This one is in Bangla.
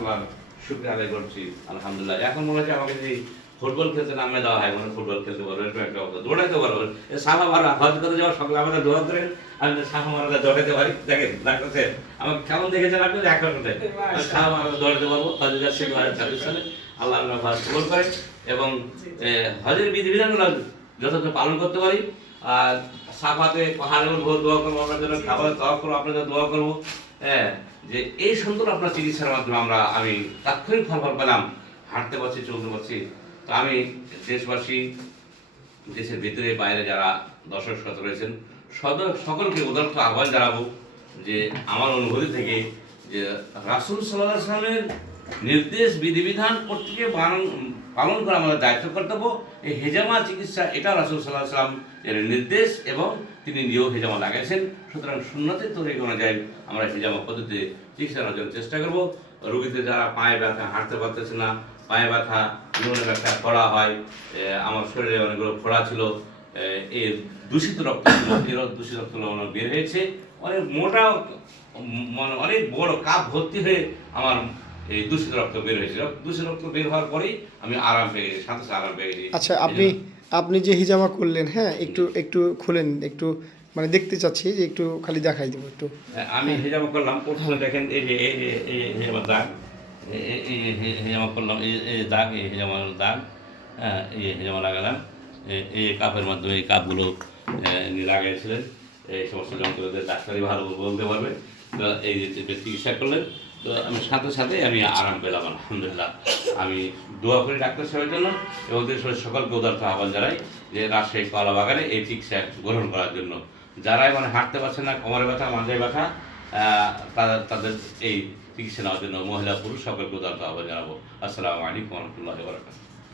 আল্লাহর শুকরিয়া আদায় করছি আলহামদুলিল্লাহ। এখন মনে হচ্ছে আমাকে যদি ফুটবল খেলতে নামে দেওয়া হয়, মনে ফুটবল খেলতে পারবো, এরকম একটা অবস্থা, দৌড়াইতে পারবো। সাফা মারা হজ করতে যাওয়ার সকালে আমাদের দোয়া করেন, আমি সাফা মারাটা দৌড়াইতে পারি। দেখেন ডাক্তার সাহেব আমাকে কেমন দেখেছেন আপনি, এক রকমটাই সাফা মারাটা দৌড়াতে পারবো। হজে যাচ্ছি 2026 সালে, আল্লাহ আমরা হজ কবুল করে এবং হজের বিধিবিধানগুলো যথাযথ পালন করতে পারি। আর সাফাতে পাহাড়ের উপর দোয়া করবো, আপনার জন্য খাবারের দোয়া করবো, আপনার জন্য দোয়া করবো। হ্যাঁ, যে এই সুন্দর আপনার চিকিৎসার মাধ্যমে আমি তাৎক্ষণিক ফলাফল পেলাম, হাঁটতে পারছি, চলতে পারছি। তো আমি দেশবাসী, দেশের ভিতরে বাইরে যারা দর্শক শ্রোতা রয়েছেন, সকলকে উদারত আহ্বান জানাবো যে আমার অনুভূতি থেকে যে রাসূল সাল্লাল্লাহু আলাইহি ওয়াসাল্লামের নির্দেশ বিধিবিধান প্রত্যেকে পালন করা আমাদের দায়িত্ব কর্তব্য। এই হেজামা চিকিৎসা এটা রাসূল সাল্লাল্লাহু আলাইহি ওয়াসাল্লাম এর নির্দেশ এবং তিনি নিজেও হেজামা লাগাইছেন। সুতরাং সুন্নতের তরিকা অনুযায়ী আমরা হেজামা পদ্ধতিতে চিকিৎসা নেওয়ার জন্য চেষ্টা করবো। রোগীদের যারা পায়ে ব্যথা, হাঁটতে পারতেছে না, পায়ে ব্যথা, জীবনে ব্যথা, ফোড়া হয়, আমার শরীরে অনেকগুলো ফোড়া ছিল, এর দূষিত রক্ত ছিল, এর দূষিত রক্ত বের হয়েছে, অনেক মোটা, মানে অনেক বড় কাপ ভর্তি হয়ে আমার এই দূষিত রক্ত বের হয়েছে। দূষিত রক্ত বের হওয়ার পরেই আমি আরাম পেয়ে গেছি, সাথে সাথে আরাম পেয়ে গেছি। আচ্ছা, আপনি যে হিজামা করলেন, হ্যাঁ, একটু খুলেন, একটু মানে দেখতে চাচ্ছি, যে একটু খালি দেখাই দেবো একটু। আমি হেজামা করলাম, প্রথমে দেখেন এই যে হেজামার দাগ, এই হেজামা করলাম, এই দাগ, এই হেজামার দাগ, হ্যাঁ, এই হেজামা লাগালাম। এই কাপের মাধ্যমে এই কাপগুলো লাগাইছিলেন, এই সমস্ত যন্ত্রদের ডাক্তারই ভালো বলতে পারবে। তো এই যে চিকিৎসা করলেন, তো আমি সাথে সাথে আমি আরাম পেলাম আলহামদুলিল্লাহ। আমি দোয়া করি ডাক্তার সাহেবের জন্য এবং দেশের সকলকে উদারত আহ্বান জানাই যে রাজশাহী কলা বাগানে এই চিকিৎসা গ্রহণ করার জন্য। যারা মানে হাঁটতে পারছে না, কোমরে ব্যথা, মাথায় ব্যথা, তাদের এই চিকিৎসা নেওয়ার জন্য মহিলা পুরুষ সকলকে উদারত আহ্বান জানাবো। আসসালামু আলাইকুম ওয়া রাহমাতুল্লাহি ওয়া বারাকাতুহু।